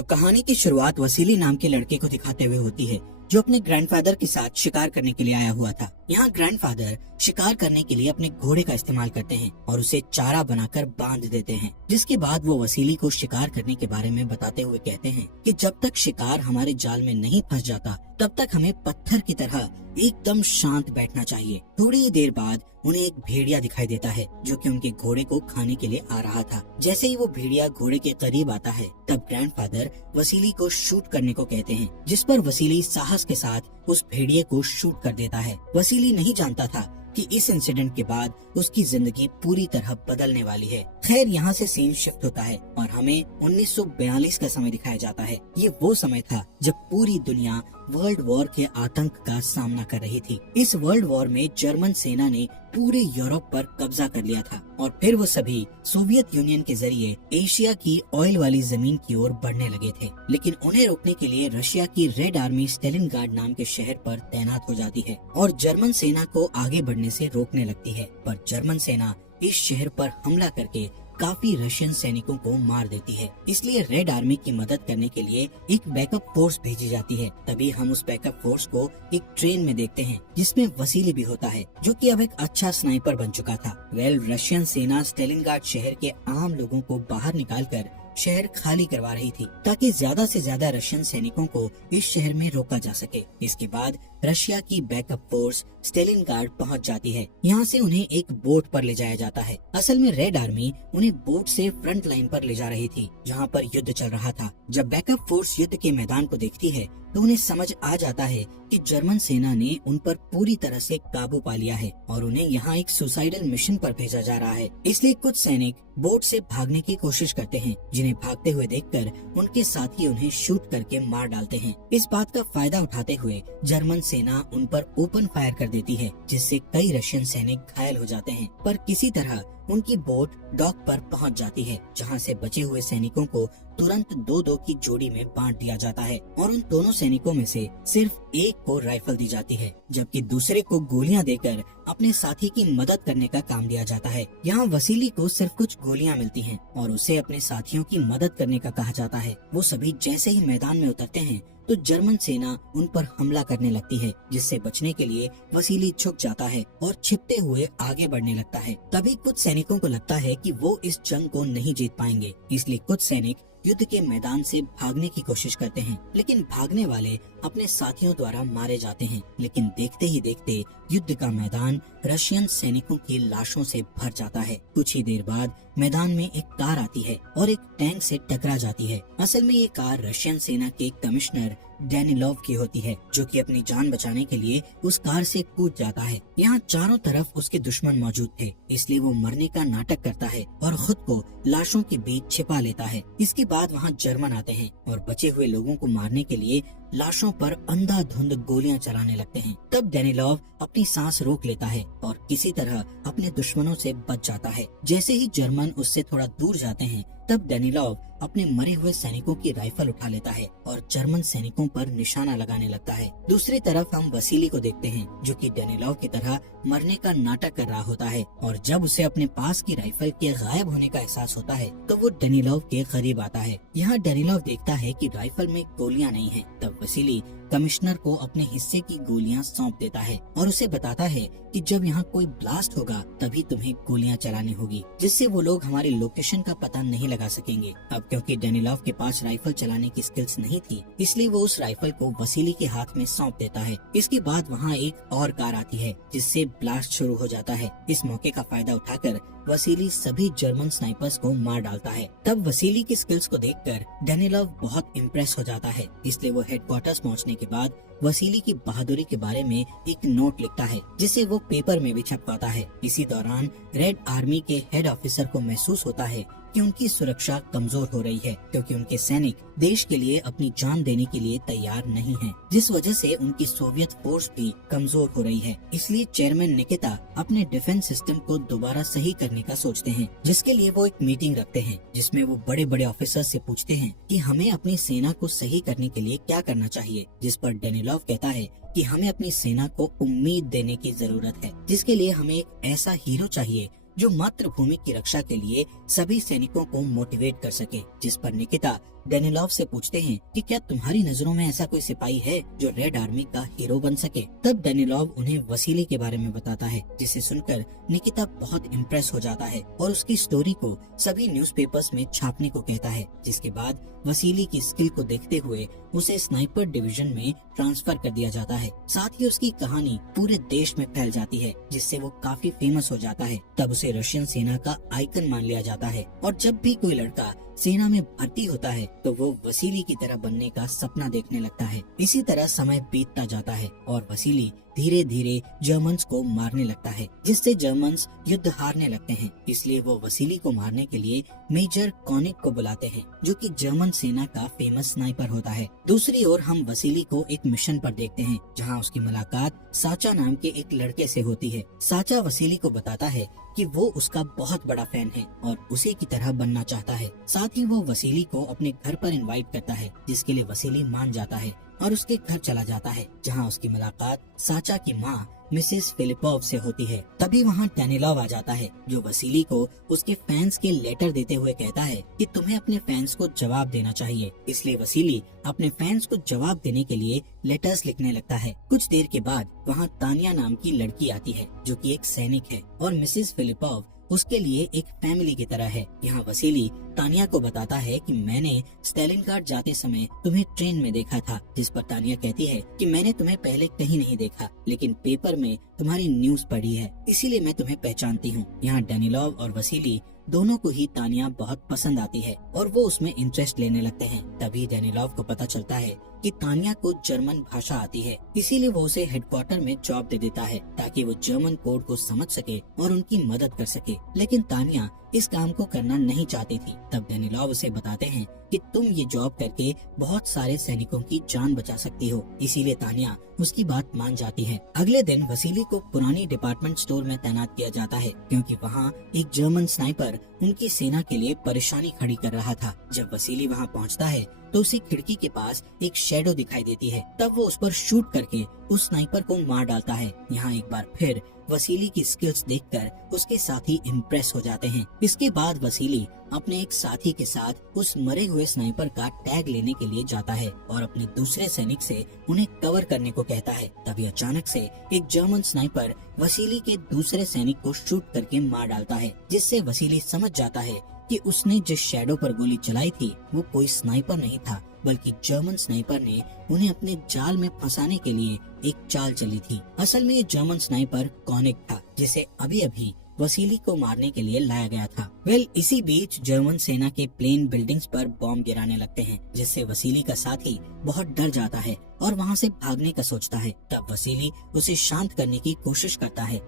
तो कहानी की शुरुआत वसीली नाम के लड़के को दिखाते हुए होती है, जो अपने ग्रैंडफादर के साथ शिकार करने के लिए आया हुआ था। यहाँ ग्रैंडफादर शिकार करने के लिए अपने घोड़े का इस्तेमाल करते हैं और उसे चारा बनाकर बांध देते हैं, जिसके बाद वो वसीली को शिकार करने के बारे में बताते हुए कहते हैं कि जब तक शिकार हमारे जाल में नहीं फंस जाता तब तक हमें पत्थर की तरह एकदम शांत बैठना चाहिए। थोड़ी ही देर बाद उन्हें एक भेड़िया दिखाई देता है जो कि उनके घोड़े को खाने के लिए आ रहा था। जैसे ही वो भेड़िया घोड़े के करीब आता है तब ग्रैंडफादर वसीली को शूट करने को कहते हैं, जिस पर वसीली साहस के साथ उस भेड़िए को शूट कर देता है। वसीली नहीं जानता था कि इस इंसिडेंट के बाद उसकी जिंदगी पूरी तरह बदलने वाली है। खैर, यहाँ से सीन शिफ्ट होता है और हमें 1942 का समय दिखाया जाता है। ये वो समय था जब पूरी दुनिया वर्ल्ड वॉर के आतंक का सामना कर रही थी। इस वर्ल्ड वॉर में जर्मन सेना ने पूरे यूरोप पर कब्जा कर लिया था और फिर वो सभी सोवियत यूनियन के जरिए एशिया की ऑयल वाली जमीन की ओर बढ़ने लगे थे। लेकिन उन्हें रोकने के लिए रशिया की रेड आर्मी स्टेलिनग्राड नाम के शहर पर तैनात हो जाती है और जर्मन सेना को आगे बढ़ने से रोकने लगती है। पर जर्मन सेना इस शहर पर हमला करके काफी रशियन सैनिकों को मार देती है। इसलिए रेड आर्मी की मदद करने के लिए एक बैकअप फोर्स भेजी जाती है। तभी हम उस बैकअप फोर्स को एक ट्रेन में देखते हैं जिसमें वसीली भी होता है, जो कि अब एक अच्छा स्नाइपर बन चुका था। रशियन सेना स्टेलिनग्राड शहर के आम लोगों को बाहर निकालकर शहर खाली करवा रही थी ताकि ज्यादा से ज्यादा रशियन सैनिकों को इस शहर में रोका जा सके। इसके बाद रशिया की बैकअप फोर्स स्टेलिनग्राड पहुंच जाती है। यहाँ से उन्हें एक बोट पर ले जाया जाता है। असल में रेड आर्मी उन्हें बोट से फ्रंट लाइन पर ले जा रही थी जहाँ पर युद्ध चल रहा था। जब बैकअप फोर्स युद्ध के मैदान को देखती है तो उन्हें समझ आ जाता है कि जर्मन सेना ने उन पर पूरी तरह से काबू पा लिया है और उन्हें यहाँ एक सुसाइडल मिशन पर भेजा जा रहा है। इसलिए कुछ सैनिक बोट से भागने की कोशिश करते हैं, जिन्हें भागते हुए देखकर उनके साथी उन्हें शूट करके मार डालते हैं। इस बात का फायदा उठाते हुए जर्मन सेना उन पर ओपन फायर कर देती है, जिससे कई रशियन सैनिक घायल हो जाते हैं। पर किसी तरह उनकी बोट डॉक पर पहुंच जाती है, जहां से बचे हुए सैनिकों को तुरंत दो दो की जोड़ी में बांट दिया जाता है और उन दोनों सैनिकों में से सिर्फ एक को राइफल दी जाती है, जबकि दूसरे को गोलियां देकर अपने साथी की मदद करने का काम दिया जाता है। यहाँ वसीली को सिर्फ कुछ गोलियां मिलती हैं और उसे अपने साथियों की मदद करने का कहा जाता है। वो सभी जैसे ही मैदान में उतरते हैं तो जर्मन सेना उन पर हमला करने लगती है, जिससे बचने के लिए वसीली झुक जाता है और छिपते हुए आगे बढ़ने लगता है। तभी कुछ सैनिकों को लगता है कि वो इस जंग को नहीं जीत पाएंगे, इसलिए कुछ सैनिक युद्ध के मैदान से भागने की कोशिश करते हैं, लेकिन भागने वाले अपने साथियों द्वारा मारे जाते हैं। लेकिन देखते ही देखते युद्ध का मैदान रशियन सैनिकों की लाशों से भर जाता है। कुछ ही देर बाद मैदान में एक कार आती है और एक टैंक से टकरा जाती है। असल में ये कार रशियन सेना के कमिश्नर डैनिलोव की होती है, जो कि अपनी जान बचाने के लिए उस कार से कूद जाता है। यहाँ चारों तरफ उसके दुश्मन मौजूद थे, इसलिए वो मरने का नाटक करता है और खुद को लाशों के बीच छिपा लेता है। इसके बाद वहाँ जर्मन आते हैं और बचे हुए लोगों को मारने के लिए लाशों पर अंधाधुंध गोलियां चलाने लगते हैं। तब डैनिलोव अपनी सांस रोक लेता है और किसी तरह अपने दुश्मनों से बच जाता है। जैसे ही जर्मन उससे थोड़ा दूर जाते हैं तब डैनिलोव अपने मरे हुए सैनिकों की राइफल उठा लेता है और जर्मन सैनिकों पर निशाना लगाने लगता है। दूसरी तरफ हम वसीली को देखते हैं, जो कि डैनिलोव की तरह मरने का नाटक कर रहा होता है और जब उसे अपने पास की राइफल के गायब होने का एहसास होता है तो वो डैनिलोव के करीब आता है। यहाँ डैनिलोव देखता है कि राइफल में गोलियां नहीं है। तब वसीली कमिश्नर को अपने हिस्से की गोलियां सौंप देता है और उसे बताता है कि जब यहाँ कोई ब्लास्ट होगा तभी तुम्हें गोलियां चलानी होगी, जिससे वो लोग हमारी लोकेशन का पता नहीं लगा सकेंगे। अब क्योंकि डैनिलोव के पास राइफल चलाने की स्किल्स नहीं थी, इसलिए वो उस राइफल को वसीली के हाथ में सौंप देता है। इसके बाद वहाँ एक और कार आती है, जिससे ब्लास्ट शुरू हो जाता है। इस मौके का फायदा उठाकर वसीली सभी जर्मन स्नाइपर्स को मार डालता है। तब वसीली की स्किल्स को देखकर डैनिलोव बहुत इम्प्रेस हो जाता है, इसलिए वो हेडक्वार्टर्स पहुंचने के बाद वसीली की बहादुरी के बारे में एक नोट लिखता है, जिसे वो पेपर में भी छपवाता है। इसी दौरान रेड आर्मी के हेड ऑफिसर को महसूस होता है कि उनकी सुरक्षा कमजोर हो रही है, क्योंकि उनके सैनिक देश के लिए अपनी जान देने के लिए तैयार नहीं हैं, जिस वजह से उनकी सोवियत फोर्स भी कमजोर हो रही है। इसलिए चेयरमैन निकिता अपने डिफेंस सिस्टम को दोबारा सही करने का सोचते हैं, जिसके लिए वो एक मीटिंग रखते हैं, जिसमें वो बड़े बड़े ऑफिसर से पूछते हैं कि हमें अपनी सेना को सही करने के लिए क्या करना चाहिए। जिस पर डैनिलोव कहता है कि हमें अपनी सेना को उम्मीद देने की जरूरत है, जिसके लिए हमें एक ऐसा हीरो चाहिए जो मातृभूमि की रक्षा के लिए सभी सैनिकों को मोटिवेट कर सके। जिस पर निकिता डेनिलोव से पूछते हैं कि क्या तुम्हारी नजरों में ऐसा कोई सिपाही है जो रेड आर्मी का हीरो बन सके। तब डेनिलोव उन्हें वसीली के बारे में बताता है, जिसे सुनकर निकिता बहुत इम्प्रेस हो जाता है और उसकी स्टोरी को सभी न्यूज़पेपर्स में छापने को कहता है। जिसके बाद वसीली की स्किल को देखते हुए उसे स्नाइपर डिवीजन में ट्रांसफर कर दिया जाता है। साथ ही उसकी कहानी पूरे देश में फैल जाती है, जिससे वो काफी फेमस हो जाता है। तब उसे रशियन सेना का आइकन मान लिया जाता है और जब भी कोई लड़का सेना में भर्ती होता है तो वो वसीली की तरह बनने का सपना देखने लगता है। इसी तरह समय बीतता जाता है और वसीली धीरे धीरे जर्मन्स को मारने लगता है, जिससे जर्मन्स युद्ध हारने लगते हैं। इसलिए वो वसीली को मारने के लिए मेजर कॉनिक को बुलाते हैं, जो कि जर्मन सेना का फेमस स्नाइपर होता है। दूसरी ओर हम वसीली को एक मिशन पर देखते हैं, जहां उसकी मुलाकात साचा नाम के एक लड़के से होती है। साचा वसीली को बताता है कि वो उसका बहुत बड़ा फैन है और उसी की तरह बनना चाहता है। साथ ही वो वसीली को अपने घर पर इनवाइट करता है, जिसके लिए वसीली मान जाता है और उसके घर चला जाता है, जहां उसकी मुलाकात साचा की माँ मिसेस फिलिपोव से होती है। तभी वहाँ डेनिलोव आ जाता है, जो वसीली को उसके फैंस के लेटर देते हुए कहता है कि तुम्हें अपने फैंस को जवाब देना चाहिए। इसलिए वसीली अपने फैंस को जवाब देने के लिए लेटर्स लिखने लगता है। कुछ देर के बाद वहाँ तानिया नाम की लड़की आती है, जो कि एक सैनिक है और मिसेस फिलिपोव उसके लिए एक फैमिली की तरह है। यहाँ वसीली तानिया को बताता है कि मैंने स्टेलिनग्राड जाते समय तुम्हें ट्रेन में देखा था, जिस पर तानिया कहती है कि मैंने तुम्हें पहले कहीं नहीं देखा, लेकिन पेपर में तुम्हारी न्यूज पढ़ी है, इसीलिए मैं तुम्हें पहचानती हूँ। यहाँ डेनिलोव और वसीली दोनों को ही तानिया बहुत पसंद आती है और वो उसमें इंटरेस्ट लेने लगते हैं। तभी डेनिलोव को पता चलता है कि तानिया को जर्मन भाषा आती है, इसीलिए वो उसे हेडक्वार्टर में जॉब दे देता है ताकि वो जर्मन कोड को समझ सके और उनकी मदद कर सके। लेकिन तानिया इस काम को करना नहीं चाहती थी। तब डेनिलोव उसे बताते हैं कि तुम ये जॉब करके बहुत सारे सैनिकों की जान बचा सकती हो, इसीलिए तानिया उसकी बात मान जाती है। अगले दिन वसीली को पुरानी डिपार्टमेंट स्टोर में तैनात किया जाता है, क्योंकि वहाँ एक जर्मन स्नाइपर उनकी सेना के लिए परेशानी खड़ी कर रहा था। जब वसीली वहाँ पहुँचता है तो उसे खिड़की के पास एक शैडो दिखाई देती है। तब वो उस पर शूट करके उस स्नाइपर को मार डालता है। यहाँ एक बार फिर वसीली की स्किल्स देखकर उसके साथी इम्प्रेस हो जाते हैं। इसके बाद वसीली अपने एक साथी के साथ उस मरे हुए स्नाइपर का टैग लेने के लिए जाता है और अपने दूसरे सैनिक से उन्हें कवर करने को कहता है। तभी अचानक से एक जर्मन स्नाइपर वसीली के दूसरे सैनिक को शूट करके मार डालता है, जिससे वसीली समझ जाता है कि उसने जिस शैडो पर गोली चलाई थी वो कोई स्नाइपर नहीं था, बल्कि जर्मन स्नाइपर ने उन्हें अपने जाल में फंसाने के लिए एक चाल चली थी। असल में ये जर्मन स्नाइपर कॉनिक था, जिसे अभी अभी वसीली को मारने के लिए लाया गया था। इसी बीच जर्मन सेना के प्लेन बिल्डिंग्स पर बॉम्ब गिराने लगते हैं, जिससे वसीली का साथी बहुत डर जाता है और वहाँ से भागने का सोचता है। तब वसीली उसे शांत करने की कोशिश करता है,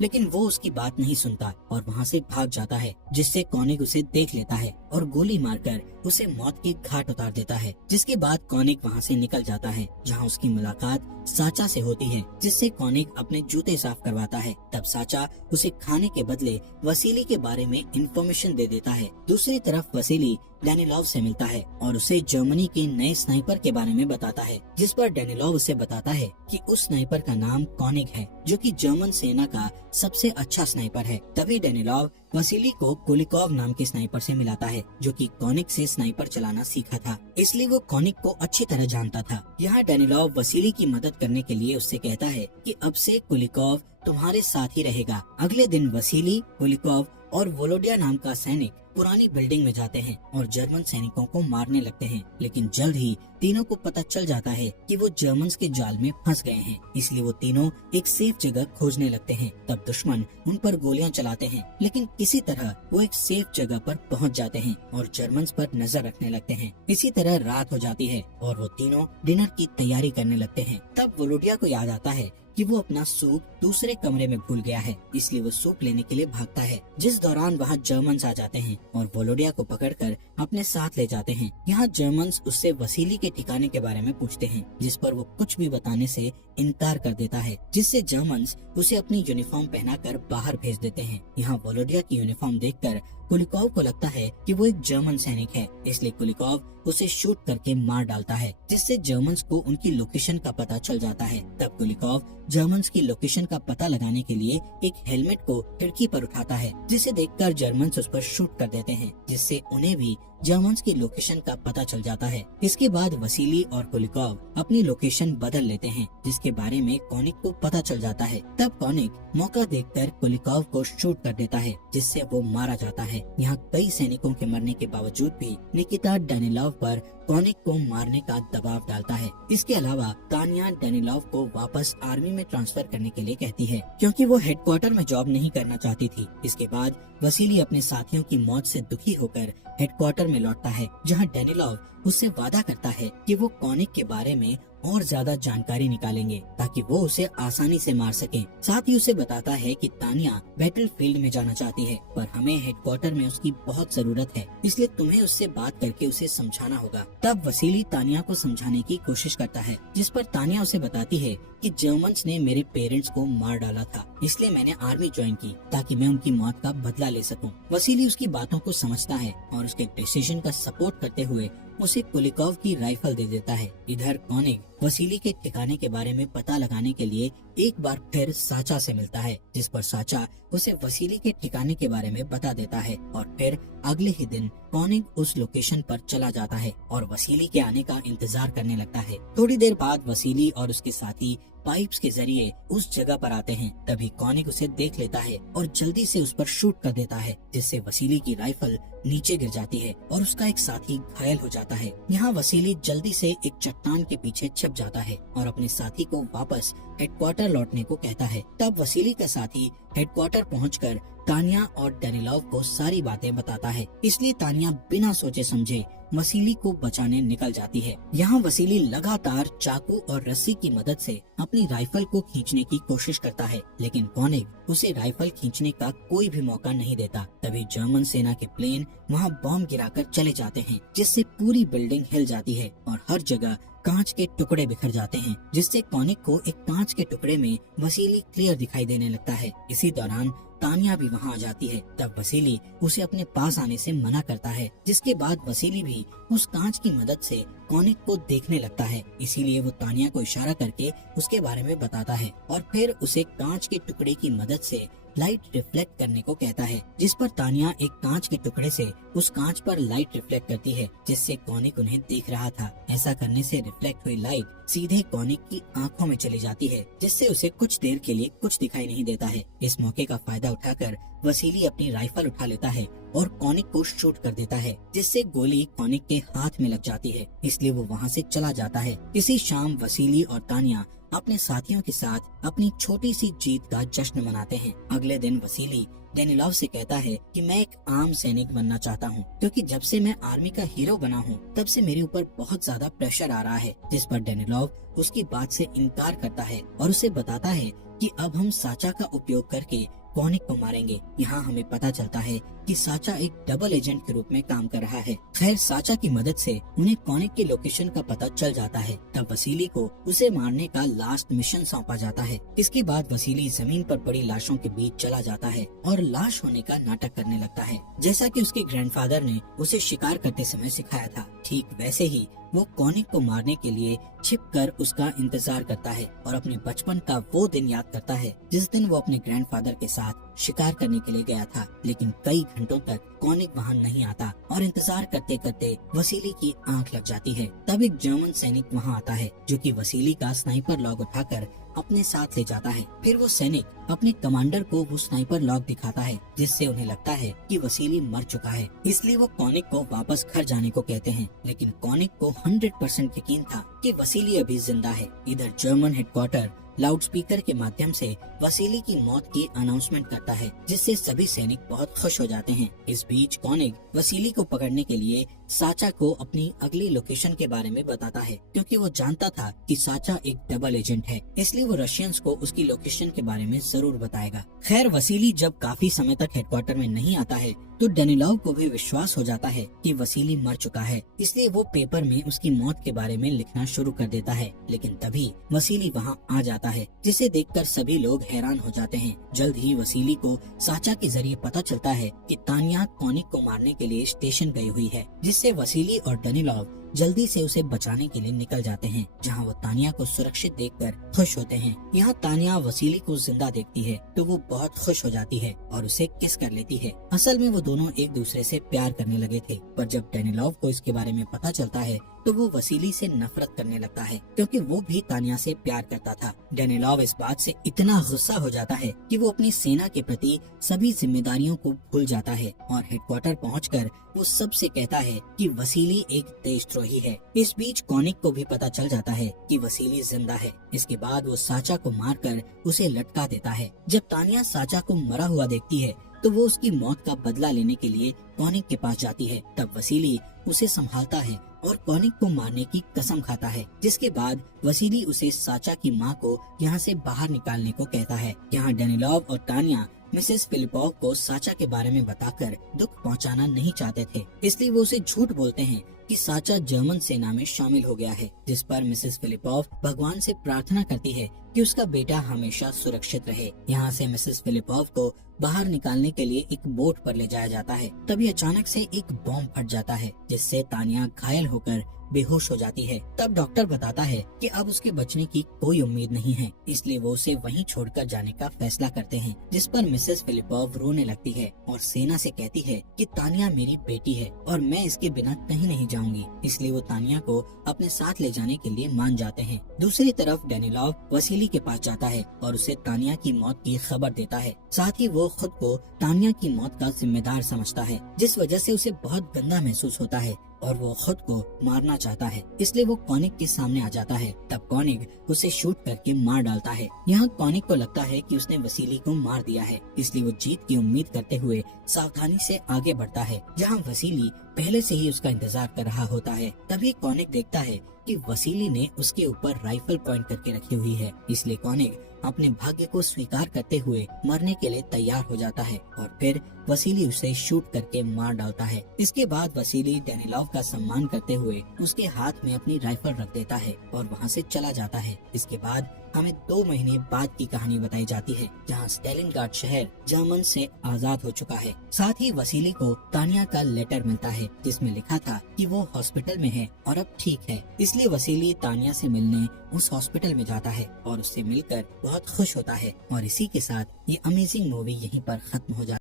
लेकिन वो उसकी बात नहीं सुनता और वहाँ से भाग जाता है, जिससे कॉनिक उसे देख लेता है और गोली मारकर उसे मौत के घाट उतार देता है। जिसके बाद कॉनिक वहाँ से निकल जाता है, जहाँ उसकी मुलाकात साचा से होती है, जिससे कॉनिक अपने जूते साफ करवाता है। तब साचा उसे खाने के बदले वसीली के बारे में इंफॉर्मेशन दे देता है। दूसरी तरफ वसीली डेनिलोव से मिलता है और उसे जर्मनी के नए स्नाइपर के बारे में बताता है, जिस पर डेनिलोव उसे बताता है कि उस स्नाइपर का नाम कॉनिक है, जो कि जर्मन सेना का सबसे अच्छा स्नाइपर है। तभी डेनिलोव वसीली को कुलिकोव नाम के स्नाइपर से मिलाता है, जो कि कॉनिक से स्नाइपर चलाना सीखा था, इसलिए वो कॉनिक को अच्छी तरह जानता था। यहाँ डेनिलोव वसीली की मदद करने के लिए उससे कहता है कि अब से कुलिकोव तुम्हारे साथ ही रहेगा। अगले दिन वसीली, कुलिकोव और वोलोडिया नाम का सैनिक पुरानी बिल्डिंग में जाते हैं और जर्मन सैनिकों को मारने लगते हैं, लेकिन जल्द ही तीनों को पता चल जाता है कि वो जर्मन्स के जाल में फंस गए हैं, इसलिए वो तीनों एक सेफ जगह खोजने लगते हैं। तब दुश्मन उन पर गोलियां चलाते हैं, लेकिन किसी तरह वो एक सेफ जगह पर पहुंच जाते हैं और जर्मन्स पर नजर रखने लगते हैं। इसी तरह रात हो जाती है और वो तीनों डिनर की तैयारी करने लगते हैं। तब वोलोडिया को याद आता है कि वो अपना सूप दूसरे कमरे में भूल गया है, इसलिए वो सूप लेने के लिए भागता है, जिस दौरान वहाँ जर्मन्स आ जाते हैं और वोलोडिया को पकड़कर अपने साथ ले जाते हैं। यहाँ जर्मन्स उससे वसीली के ठिकाने के बारे में पूछते हैं, जिस पर वो कुछ भी बताने से इनकार कर देता है, जिससे जर्मन्स उसे अपनी यूनिफॉर्म पहनाकर बाहर भेज देते हैं। यहाँ वोलोडिया की यूनिफॉर्म देखकर कुलिकोव को लगता है कि वो एक जर्मन सैनिक है, इसलिए कुलिकोव उसे शूट करके मार डालता है, जिससे जर्मन्स को उनकी लोकेशन का पता चल जाता है। तब कुलिकोव जर्मन्स की लोकेशन का पता लगाने के लिए एक हेलमेट को खिड़की पर उठाता है, जिसे देखकर जर्मन्स उस पर शूट कर देते हैं, जिससे उन्हें भी जर्मन्स की लोकेशन का पता चल जाता है। इसके बाद वसीली और कुलिकोव अपनी लोकेशन बदल लेते हैं, जिसके बारे में कॉनिक को पता चल जाता है। तब कॉनिक मौका देखकर कुलिकोव को शूट कर देता है, जिससे वो मारा जाता है। यहाँ कई सैनिकों के मरने के बावजूद भी निकिता डेनिलोव पर कॉनिक को मारने का दबाव डालता है। इसके अलावा तानिया डेनिलोव को वापस आर्मी में ट्रांसफर करने के लिए कहती है, क्योंकि वो हेडक्वार्टर में जॉब नहीं करना चाहती थी। इसके बाद वसीली अपने साथियों की मौत से दुखी होकर हेडक्वार्टर में लौटता है, जहां डेनिलोव उससे वादा करता है कि वो कॉनिक के बारे में और ज्यादा जानकारी निकालेंगे ताकि वो उसे आसानी से मार सके। साथ ही उसे बताता है कि तानिया बैटलफील्ड में जाना चाहती है, पर हमें हेडक्वार्टर में उसकी बहुत जरूरत है, इसलिए तुम्हें उससे बात करके उसे समझाना होगा। तब वसीली तानिया को समझाने की कोशिश करता है, जिस पर तानिया उसे बताती है कि जर्मन्स ने मेरे पेरेंट्स को मार डाला था, इसलिए मैंने आर्मी ज्वाइन की ताकि मैं उनकी मौत का बदला ले सकूं। वसीली उसकी बातों को समझता है और उसके डिसीजन का सपोर्ट करते हुए उसे कुलिकोव की राइफल दे देता है। इधर कॉनिक वसीली के ठिकाने के बारे में पता लगाने के लिए एक बार फिर साचा से मिलता है, जिस पर साचा उसे वसीली के ठिकाने के बारे में बता देता है और फिर अगले ही दिन कॉनिक उस लोकेशन पर चला जाता है और वसीली के आने का इंतजार करने लगता है। थोड़ी देर बाद वसीली और उसके साथी पाइप्स के जरिए उस जगह पर आते हैं। तभी कॉनिक उसे देख लेता है और जल्दी से उस पर शूट कर देता है, जिससे वसीली की राइफल नीचे गिर जाती है और उसका एक साथी घायल हो जाता है। यहाँ वसीली जल्दी से एक चट्टान के पीछे छिप जाता है और अपने साथी को वापस हेडक्वार्टर लौटने को कहता है। तब वसीली का साथी हेडक्वार्टर पहुंचकर तानिया और डेनिलोव को सारी बातें बताता है, इसलिए तानिया बिना सोचे समझे वसीली को बचाने निकल जाती है। यहाँ वसीली लगातार चाकू और रस्सी की मदद से अपनी राइफल को खींचने की कोशिश करता है, लेकिन कॉनिक उसे राइफल खींचने का कोई भी मौका नहीं देता। तभी जर्मन सेना के प्लेन वहाँ बॉम्ब गिराकर चले जाते हैं, जिससे पूरी बिल्डिंग हिल जाती है और हर जगह कांच के टुकड़े बिखर जाते हैं, जिससे कॉनिक को एक कांच के टुकड़े में वसीली क्लियर दिखाई देने लगता है। इसी दौरान तानिया भी वहाँ आ जाती है। तब वसीली उसे अपने पास आने से मना करता है, जिसके बाद वसीली भी उस कांच की मदद से कॉनिक को देखने लगता है। इसीलिए वो तानिया को इशारा करके उसके बारे में बताता है और फिर उसे कांच के टुकड़े की मदद से लाइट रिफ्लेक्ट करने को कहता है, जिस पर तानिया एक कांच के टुकड़े से उस कांच पर लाइट रिफ्लेक्ट करती है, जिससे कॉनिक उन्हें देख रहा था। ऐसा करने से रिफ्लेक्ट हुई लाइट सीधे कॉनिक की आंखों में चली जाती है, जिससे उसे कुछ देर के लिए कुछ दिखाई नहीं देता है। इस मौके का फायदा उठाकर वसीली अपनी राइफल उठा लेता है और कॉनिक को शूट कर देता है, जिससे गोली कॉनिक के हाथ में लग जाती है, इसलिए वो वहाँ से चला जाता है। इसी शाम वसीली और तानिया अपने साथियों के साथ अपनी छोटी सी जीत का जश्न मनाते हैं। अगले दिन वसीली डेनिलोव से कहता है कि मैं एक आम सैनिक बनना चाहता हूँ, क्योंकि जब से मैं आर्मी का हीरो बना हूँ तब से मेरे ऊपर बहुत ज्यादा प्रेशर आ रहा है। जिस पर डेनिलोव उसकी बात से इनकार करता है और उसे बताता है कि अब हम साचा का उपयोग करके कॉनिक को मारेंगे। यहाँ हमें पता चलता है कि साचा एक डबल एजेंट के रूप में काम कर रहा है। खैर साचा की मदद से उन्हें कॉनिक की लोकेशन का पता चल जाता है। तब वसीली को उसे मारने का लास्ट मिशन सौंपा जाता है। इसके बाद वसीली जमीन पर पड़ी लाशों के बीच चला जाता है और लाश होने का नाटक करने लगता है, जैसा कि उसके ग्रैंडफादर ने उसे शिकार करते समय सिखाया था। ठीक वैसे ही वो कॉनिक को मारने के लिए छिपकर उसका इंतजार करता है और अपने बचपन का वो दिन याद करता है जिस दिन वो अपने ग्रैंडफादर के साथ शिकार करने के लिए गया था। लेकिन कई घंटों तक कॉनिक वहाँ नहीं आता और इंतजार करते करते वसीली की आंख लग जाती है। तब एक जर्मन सैनिक वहाँ आता है, जो कि वसीली का स्नाइपर लॉग उठाकर अपने साथ ले जाता है। फिर वो सैनिक अपने कमांडर को वो स्नाइपर लॉग दिखाता है, जिससे उन्हें लगता है कि वसीली मर चुका है। इसलिए वो कॉनिक को वापस घर जाने को कहते हैं, लेकिन कॉनिक को 100% यकीन था कि वसीली अभी जिंदा है। इधर जर्मन हेडक्वार्टर लाउडस्पीकर के माध्यम से वसीली की मौत की अनाउंसमेंट करता है, जिससे सभी सैनिक बहुत खुश हो जाते हैं। इस बीच कॉनिक वसीली को पकड़ने के लिए साचा को अपनी अगली लोकेशन के बारे में बताता है, क्योंकि वो जानता था कि साचा एक डबल एजेंट है, इसलिए वो रशियंस को उसकी लोकेशन के बारे में जरूर बताएगा। खैर वसीली जब काफी समय तक हेडक्वार्टर में नहीं आता है तो डेनिलोव को भी विश्वास हो जाता है कि वसीली मर चुका है, इसलिए वो पेपर में उसकी मौत के बारे में लिखना शुरू कर देता है। लेकिन तभी वसीली वहाँ आ जाता है, जिसे देखकर सभी लोग हैरान हो जाते हैं। जल्द ही वसीली को साचा के जरिए पता चलता है कि तानिया कॉनिक को मारने के लिए स्टेशन गई हुई है, जिससे वसीली और डेनिलोव जल्दी से उसे बचाने के लिए निकल जाते हैं, जहाँ वो तानिया को सुरक्षित देखकर खुश होते हैं। यहाँ तानिया वसीली को जिंदा देखती है तो वो बहुत खुश हो जाती है और उसे किस कर लेती है। असल में वो दोनों एक दूसरे से प्यार करने लगे थे, पर जब डेनिलोव को इसके बारे में पता चलता है तो वो वसीली से नफरत करने लगता है, क्योंकि वो भी तानिया से प्यार करता था। डेनिलोव इस बात से इतना गुस्सा हो जाता है कि वो अपनी सेना के प्रति सभी जिम्मेदारियों को भूल जाता है और हेडक्वार्टर पहुंचकर वो सबसे कहता है कि वसीली एक देशद्रोही है। इस बीच कॉनिक को भी पता चल जाता है कि वसीली जिंदा है। इसके बाद वो साचा को मारकर उसे लटका देता है। जब तानिया साचा को मरा हुआ देखती है तो वो उसकी मौत का बदला लेने के लिए कॉनिक के पास जाती है। तब वसीली उसे संभालता है और कॉनिक को मारने की कसम खाता है, जिसके बाद वसीली उसे साचा की माँ को यहाँ से बाहर निकालने को कहता है। यहाँ डेनिलोव और तानिया मिसेस फिलिपोव को साचा के बारे में बताकर दुख पहुंचाना नहीं चाहते थे, इसलिए वो उसे झूठ बोलते हैं कि साचा जर्मन सेना में शामिल हो गया है, जिस पर मिसेस फिलिपोव भगवान से प्रार्थना करती है कि उसका बेटा हमेशा सुरक्षित रहे। यहाँ से मिसेस फिलिपोव को बाहर निकालने के लिए एक बोट पर ले जाया जाता है। तभी अचानक से एक बॉम्ब फट जाता है, जिससे तानिया घायल होकर बेहोश हो जाती है। तब डॉक्टर बताता है कि अब उसके बचने की कोई उम्मीद नहीं है, इसलिए वो उसे वहीं छोड़कर जाने का फैसला करते हैं, जिस पर मिसेस फिलिपोव रोने लगती है और सेना से कहती है कि तानिया मेरी बेटी है और मैं इसके बिना कहीं नहीं जाऊंगी। इसलिए वो तानिया को अपने साथ ले जाने के लिए मान जाते हैं। दूसरी तरफ डेनिलोव वसीली के पास जाता है और उसे तानिया की मौत की खबर देता है। साथ ही वो खुद को तानिया की मौत का जिम्मेदार समझता है, जिस वजह से उसे बहुत गंदा महसूस होता है और वो खुद को मारना चाहता है। इसलिए वो कॉनिक के सामने आ जाता है। तब कॉनिक उसे शूट करके मार डालता है। यहाँ कॉनिक को लगता है कि उसने वसीली को मार दिया है, इसलिए वो जीत की उम्मीद करते हुए सावधानी से आगे बढ़ता है, जहाँ वसीली पहले से ही उसका इंतजार कर रहा होता है। तभी कॉनिक देखता है कि वसीली ने उसके ऊपर राइफल पॉइंट करके रखी हुई है, इसलिए कॉनिक अपने भाग्य को स्वीकार करते हुए मरने के लिए तैयार हो जाता है और फिर वसीली उसे शूट करके मार डालता है। इसके बाद वसीली डेनिलोव का सम्मान करते हुए उसके हाथ में अपनी राइफल रख देता है और वहाँ से चला जाता है। इसके बाद हमें 2 महीने बाद की कहानी बताई जाती है, जहाँ स्टेलिनग्राड शहर जर्मन से आजाद हो चुका है। साथ ही वसीली को तानिया का लेटर मिलता है, जिसमें लिखा था कि वो हॉस्पिटल में है और अब ठीक है। इसलिए वसीली तानिया से मिलने उस हॉस्पिटल में जाता है और उससे मिलकर बहुत खुश होता है। और इसी के साथ ये अमेजिंग मूवी यहीं पर खत्म हो जाती है।